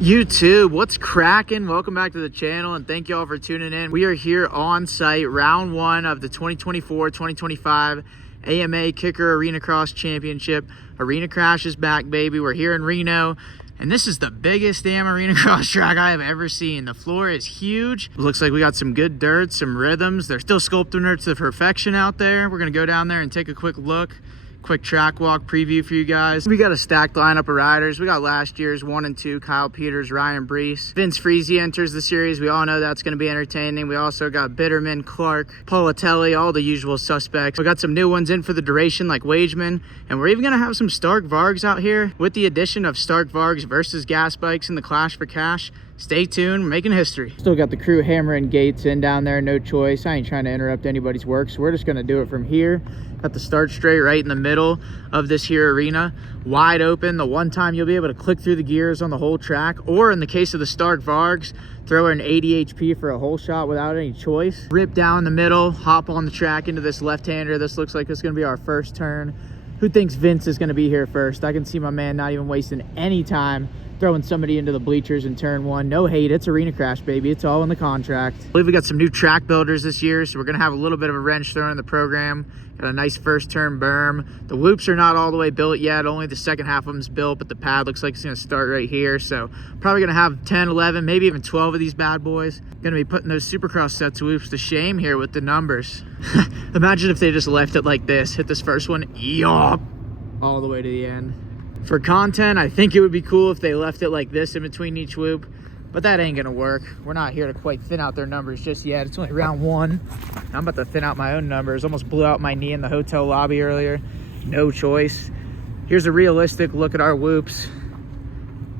YouTube, what's cracking? Welcome back to the channel and thank y'all for tuning in. We are here on site, round one of the 2024-2025 AMA Kicker ARENACROSS Championship. ARENACROSS is back, baby. We're here in Reno, and this is the biggest damn ARENACROSS track I have ever seen. The floor is huge. It looks like we got some good dirt, some rhythms. They're still sculpting her to perfection out there. We're gonna go down there and take a quick look. Quick track walk preview for you guys. We got a stacked lineup of riders. We got last year's 1 and 2, Kyle Peters, Ryan Brees. Vince Freezy enters the series. We all know that's going to be entertaining. We also got Bitterman, Clark, Politelli, all the usual suspects. We got some new ones in for the duration like Wageman, and we're even going to have some Stark Vargs out here with the addition of Stark Vargs versus Gas Bikes in the Clash for Cash. Stay tuned, we're making history. Still got the crew hammering gates in down there, no choice. I ain't trying to interrupt anybody's work, so we're just gonna do it from here. Got the start straight right in the middle of this here arena, wide open. The one time you'll be able to click through the gears on the whole track, or in the case of the Stark Vargs, throw in 80 HP for a whole shot without any choice. Rip down the middle, hop on the track into this left-hander. This looks like it's gonna be our first turn. Who thinks Vince is gonna be here first? I can see my man not even wasting any time throwing somebody into the bleachers in turn one. No hate, it's ARENACROSS, baby. It's all in the contract. I believe we got some new track builders this year, so we're gonna have a little bit of a wrench thrown in the program. Got a nice first turn berm. The loops are not all the way built yet. Only the second half of them's built, but the pad looks like it's gonna start right here. So probably gonna have 10, 11, maybe even 12 of these bad boys. Gonna be putting those Supercross sets of loops to shame here with the numbers. Imagine if they just left it like this. Hit this first one, yop, all the way to the end. For content, I think it would be cool if they left it like this in between each whoop, but that ain't gonna work. We're not here to quite thin out their numbers just yet. It's only round one. I'm about to thin out my own numbers. Almost blew out my knee in the hotel lobby earlier. No choice. Here's a realistic look at our whoops.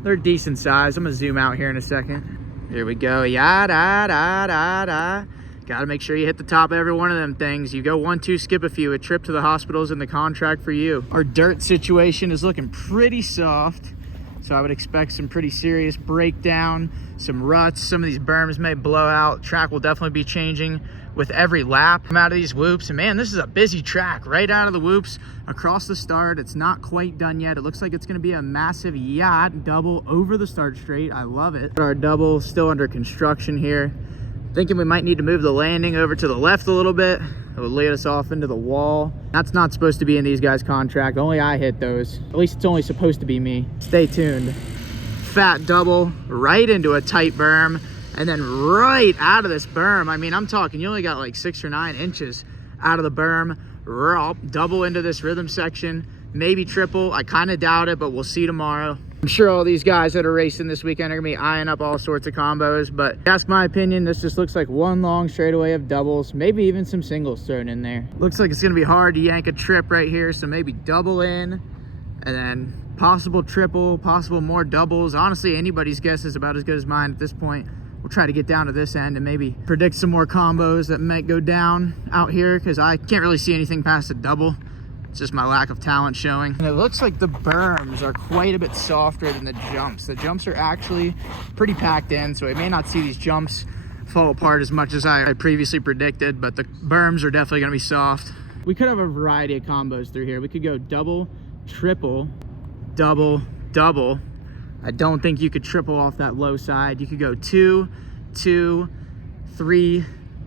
They're decent size. I'm gonna zoom out here in a second. Here we go. Ya-da-da-da-da. Gotta make sure you hit the top of every one of them things. You go 1, 2, skip a few. A trip to the hospital's in the contract for you. Our dirt situation is looking pretty soft, so I would expect some pretty serious breakdown, some ruts. Some of these berms may blow out. Track will definitely be changing with every lap. I'm out of these whoops, and man, this is a busy track. Right out of the whoops, across the start. It's not quite done yet. It looks like it's gonna be a massive yacht double over the start straight. I love it. Our double still under construction here. Thinking we might need to move the landing over to the left a little bit. It would lead us off into the wall. That's not supposed to be in these guys' contract. Only I hit those. At least it's only supposed to be me. Stay tuned. Fat double right into a tight berm, and then right out of this berm. I mean, I'm talking, you only got like 6 or 9 inches out of the berm. Double into this rhythm section, maybe triple. I kind of doubt it, but we'll see tomorrow. I'm sure all these guys that are racing this weekend are gonna be eyeing up all sorts of combos, but ask my opinion, this just looks like one long straightaway of doubles, maybe even some singles thrown in there. Looks like it's gonna be hard to yank a trip right here, so maybe double in, and then possible triple, possible more doubles. Honestly, anybody's guess is about as good as mine at this point. We'll try to get down to this end and maybe predict some more combos that might go down out here, because I can't really see anything past a double. It's just my lack of talent showing. And it looks like the berms are quite a bit softer than the jumps. The jumps are actually pretty packed in, so I may not see these jumps fall apart as much as I previously predicted, but the berms are definitely gonna be soft. We could have a variety of combos through here. We could go double, triple, double, double. I don't think you could triple off that low side. You could go 2, 2, 3,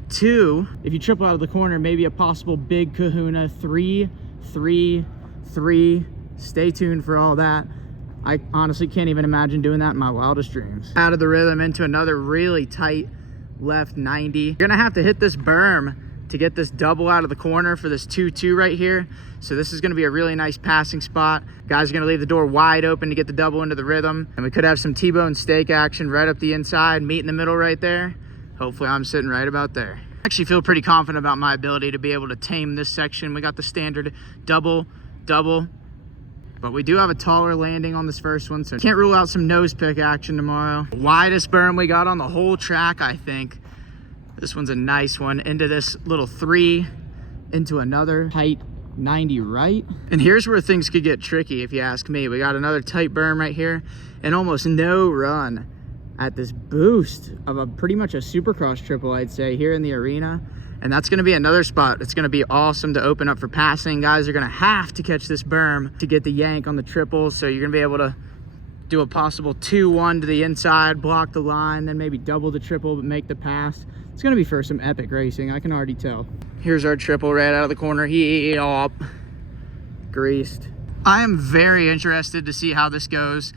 2. If you triple out of the corner, maybe a possible big kahuna, 3, 3, 3. Stay tuned for all that. I honestly can't even imagine doing that in my wildest dreams. Out of the rhythm into another really tight left 90. You're gonna have to hit this berm to get this double out of the corner for this 2-2 right here. So this is gonna be a really nice passing spot. Guys are gonna leave the door wide open to get the double into the rhythm. And we could have some T-bone steak action right up the inside, meet in the middle right there. Hopefully I'm sitting right about there. I actually feel pretty confident about my ability to be able to tame this section. We got the standard double, double, but we do have a taller landing on this first one, so can't rule out some nose pick action tomorrow. Widest berm we got on the whole track, I think. This one's a nice one. Into this little 3, into another tight 90 right. And here's where things could get tricky if you ask me. We got another tight berm right here and almost no run at this boost of a pretty much a Supercross triple, I'd say, here in the arena. And that's going to be another spot. It's going to be awesome to open up for passing. Guys are going to have to catch this berm to get the yank on the triple, so you're going to be able to do a possible 2-1 to the inside, block the line, then maybe double the triple, but make the pass. It's gonna be for some epic racing, I can already tell. Here's our triple right out of the corner. He up, greased. I am very interested to see how this goes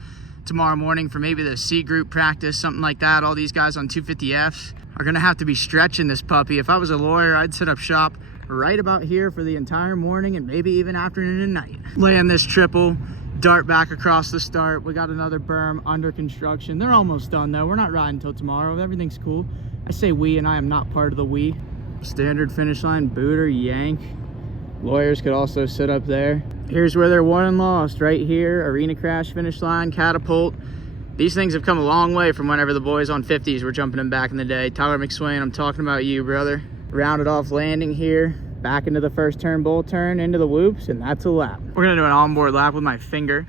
tomorrow morning for maybe the C group practice, something like that. All these guys on 250Fs are gonna have to be stretching this puppy. If I was a lawyer, I'd set up shop right about here for the entire morning and maybe even afternoon and night. Land this triple, dart back across the start. We got another berm under construction. They're almost done though. We're not riding until tomorrow. Everything's cool. I say we, and I am not part of the we. Standard finish line, booter, yank. Lawyers could also sit up there. Here's where they're won and lost, right here. Arena crash, finish line, catapult. These things have come a long way from whenever the boys on 50s were jumping them back in the day. Tyler McSwain, I'm talking about you, brother. Rounded off landing here, back into the first turn, bull turn, into the whoops, and that's a lap. We're gonna do an onboard lap with my finger.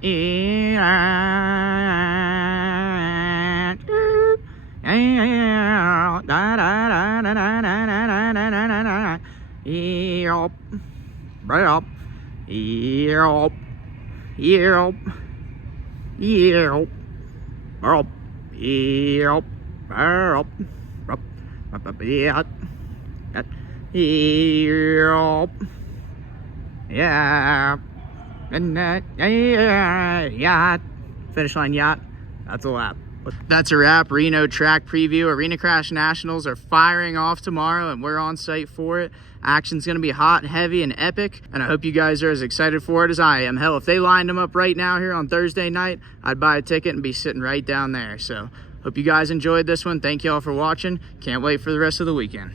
Yeah. Finish line yacht. That's a lap. That's a wrap. Reno track preview. Arena Crash Nationals are firing off tomorrow, and we're on site for it. Action's gonna be hot, heavy, and epic, and I hope you guys are as excited for it as I am. Hell, if they lined them up right now here on Thursday night, I'd buy a ticket and be sitting right down there. So hope you guys enjoyed this one. Thank you all for watching. Can't wait for the rest of the weekend.